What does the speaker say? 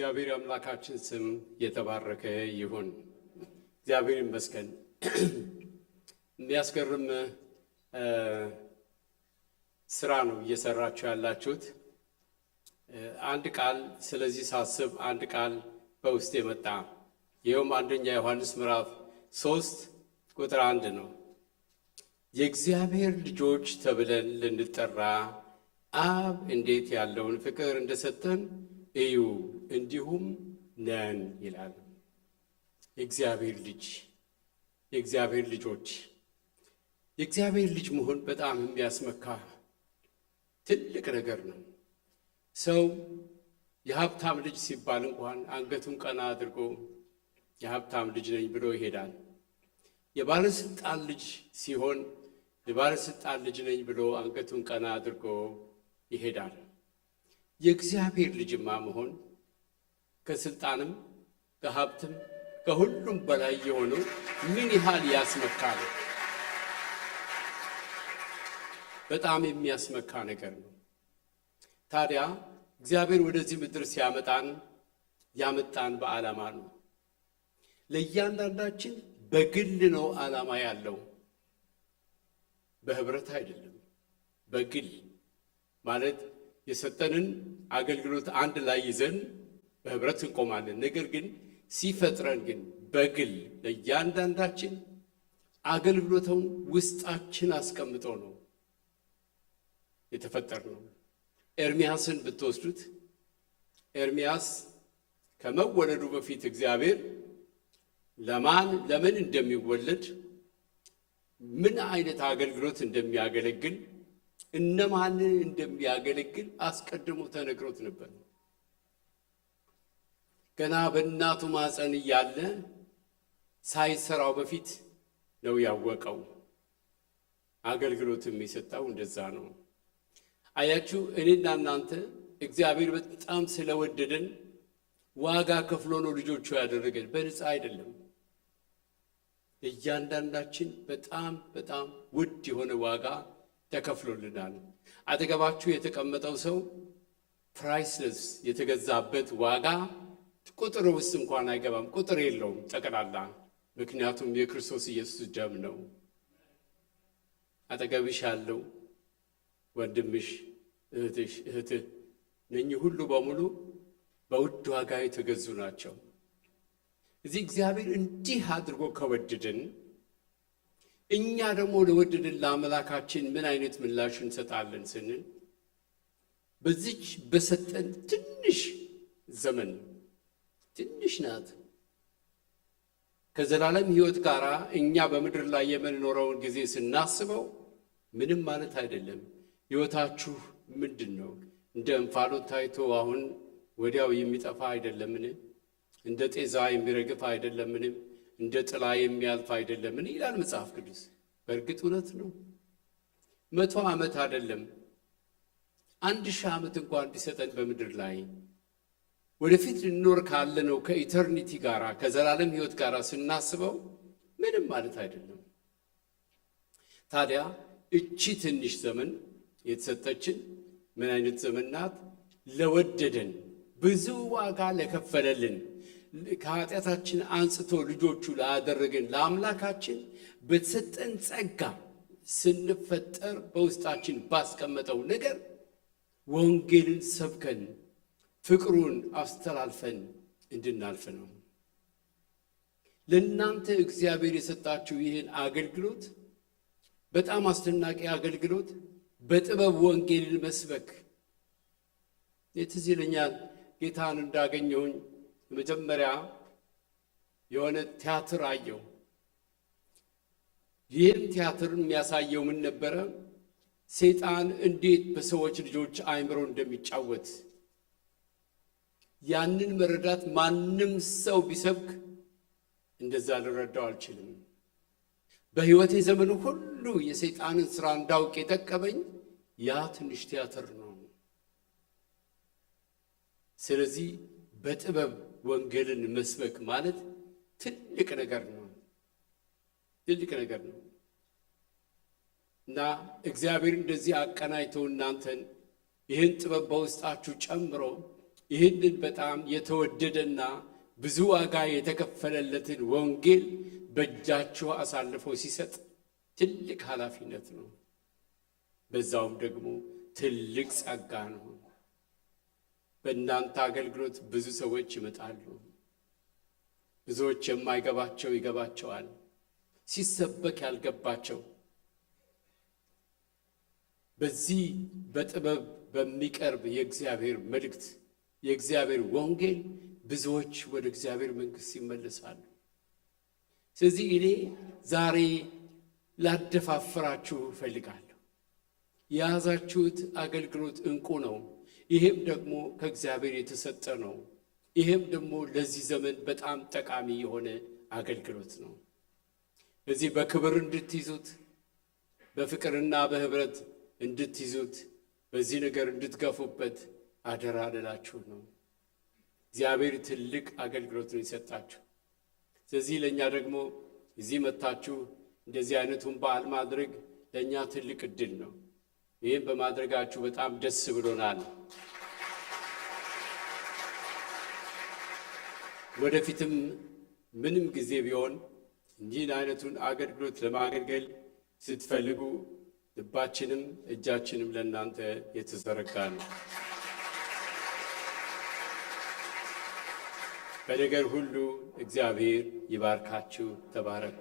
የእግዚአብሔር አምላካችን ስም የተባረከ ይሁን። እግዚአብሔር ይመስገን። የሚያስገርም ስራ ነው እየሰራችሁ ያላችሁት። አንድ ቃል ስለዚህ ሳስብ አንድ ቃል በውስጥ የመጣ ይኸውም አንደኛ ዮሐንስ ምዕራፍ 3 ቁጥር 1 ነው። የእግዚአብሔር ልጆች ተብለን ልንጠራ አብ እንዴት ያለውን ፍቅር እንደሰጠን እዩ እንዲሁም ነን ይላል። የእግዚአብሔር ልጅ፣ የእግዚአብሔር ልጆች፣ የእግዚአብሔር ልጅ መሆን በጣም የሚያስመካ ትልቅ ነገር ነው። ሰው የሀብታም ልጅ ሲባል እንኳን አንገቱን ቀና አድርጎ የሀብታም ልጅ ነኝ ብሎ ይሄዳል። የባለስልጣን ልጅ ሲሆን የባለስልጣን ልጅ ነኝ ብሎ አንገቱን ቀና አድርጎ ይሄዳል። የእግዚአብሔር ልጅማ መሆን ከስልጣንም ከሀብትም ከሁሉም በላይ የሆነው ምን ያህል ያስመካል! በጣም የሚያስመካ ነገር ነው። ታዲያ እግዚአብሔር ወደዚህ ምድር ያመጣን በዓላማ ነው። ለእያንዳንዳችን በግል ነው ዓላማ ያለው፣ በህብረት አይደለም። በግል ማለት የሰጠንን አገልግሎት አንድ ላይ ይዘን በህብረት እንቆማለን። ነገር ግን ሲፈጥረን ግን በግል ለእያንዳንዳችን አገልግሎቱን ውስጣችን አስቀምጦ ነው የተፈጠርነው። ኤርምያስን ብትወስዱት ኤርምያስ ከመወለዱ በፊት እግዚአብሔር ለምን እንደሚወለድ፣ ምን አይነት አገልግሎት እንደሚያገለግል፣ እነማንን እንደሚያገለግል አስቀድሞ ተነግሮት ነበር። ገና በእናቱ ማፀን እያለ ሳይሰራው በፊት ነው ያወቀው። አገልግሎት የሚሰጠው እንደዛ ነው። አያችሁ፣ እኔና እናንተ እግዚአብሔር በጣም ስለወደደን ዋጋ ከፍሎ ነው ልጆቹ ያደረገን፣ በነፃ አይደለም። እያንዳንዳችን በጣም በጣም ውድ የሆነ ዋጋ ተከፍሎልናል። አጠገባችሁ የተቀመጠው ሰው ፕራይስለስ የተገዛበት ዋጋ ቁጥር ውስጥ እንኳን አይገባም፣ ቁጥር የለውም ጠቅላላ። ምክንያቱም የክርስቶስ ኢየሱስ ደም ነው። አጠገብሽ ያለው ወንድምሽ፣ እህትሽ፣ እህትህ እነኚህ ሁሉ በሙሉ በውድ ዋጋ የተገዙ ናቸው። እዚህ እግዚአብሔር እንዲህ አድርጎ ከወደደን እኛ ደግሞ ለወደደን ለአምላካችን ምን አይነት ምላሽ እንሰጣለን ስንል በዚች በሰጠን ትንሽ ዘመን ትንሽ ናት ከዘላለም ሕይወት ጋር እኛ በምድር ላይ የምንኖረውን ጊዜ ስናስበው ምንም ማለት አይደለም። ሕይወታችሁ ምንድን ነው? እንደ እንፋሎት ታይቶ አሁን ወዲያው የሚጠፋ አይደለምን? እንደ ጤዛ የሚረግፍ አይደለምን? እንደ ጥላ የሚያልፍ አይደለምን? ይላል መጽሐፍ ቅዱስ። በእርግጥ እውነት ነው። 100 ዓመት አይደለም 1000 ዓመት እንኳን እንዲሰጠን በምድር ላይ ወደፊት ልንኖር ካለነው ከኢተርኒቲ ጋር ከዘላለም ሕይወት ጋር ስናስበው ምንም ማለት አይደለም። ታዲያ እቺ ትንሽ ዘመን የተሰጠችን ምን አይነት ዘመን ናት? ለወደደን ብዙ ዋጋ ለከፈለልን ከኃጢአታችን አንጽቶ ልጆቹ ላደረገን ለአምላካችን በተሰጠን ጸጋ ስንፈጠር በውስጣችን ባስቀመጠው ነገር ወንጌልን ሰብከን ፍቅሩን አስተላልፈን እንድናልፍ ነው። ለእናንተ እግዚአብሔር የሰጣችሁ ይህን አገልግሎት በጣም አስደናቂ አገልግሎት በጥበብ ወንጌልን መስበክ። ትዝ ይለኛል ጌታን እንዳገኘሁኝ መጀመሪያ የሆነ ቲያትር አየሁ። ይህም ቲያትር የሚያሳየው ምን ነበረ? ሰይጣን እንዴት በሰዎች ልጆች አእምሮ እንደሚጫወት ያንን መረዳት ማንም ሰው ቢሰብክ እንደዛ ልረዳው አልችልም። በሕይወቴ ዘመን ሁሉ የሰይጣንን ሥራ እንዳውቅ የጠቀመኝ ያ ትንሽ ቲያትር ነው። ስለዚህ በጥበብ ወንጌልን መስበክ ማለት ትልቅ ነገር ነው፣ ትልቅ ነገር ነው። እና እግዚአብሔር እንደዚህ አቀናጅቶ እናንተን ይህን ጥበብ በውስጣችሁ ጨምሮ ይህንን በጣም የተወደደና ብዙ ዋጋ የተከፈለለትን ወንጌል በእጃችሁ አሳልፎ ሲሰጥ ትልቅ ኃላፊነት ነው። በዛውም ደግሞ ትልቅ ጸጋ ነው። በእናንተ አገልግሎት ብዙ ሰዎች ይመጣሉ። ብዙዎች የማይገባቸው ይገባቸዋል። ሲሰበክ ያልገባቸው በዚህ በጥበብ በሚቀርብ የእግዚአብሔር መልእክት የእግዚአብሔር ወንጌል ብዙዎች ወደ እግዚአብሔር መንግሥት ይመለሳሉ። ስለዚህ እኔ ዛሬ ላደፋፍራችሁ እፈልጋለሁ። የያዛችሁት አገልግሎት እንቁ ነው። ይሄም ደግሞ ከእግዚአብሔር የተሰጠ ነው። ይሄም ደግሞ ለዚህ ዘመን በጣም ጠቃሚ የሆነ አገልግሎት ነው። እዚህ በክብር እንድትይዙት፣ በፍቅርና በህብረት እንድትይዙት፣ በዚህ ነገር እንድትገፉበት አደራ ልላችሁ ነው። እግዚአብሔር ትልቅ አገልግሎት ነው የሰጣችሁ። ስለዚህ ለእኛ ደግሞ እዚህ መጥታችሁ እንደዚህ አይነቱን በዓል ማድረግ ለእኛ ትልቅ ዕድል ነው። ይህም በማድረጋችሁ በጣም ደስ ብሎናል። ወደፊትም ምንም ጊዜ ቢሆን እንዲህ አይነቱን አገልግሎት ለማገልገል ስትፈልጉ ልባችንም እጃችንም ለእናንተ የተዘረጋ ነው። በነገር ሁሉ እግዚአብሔር ይባርካችሁ። ተባረኩ።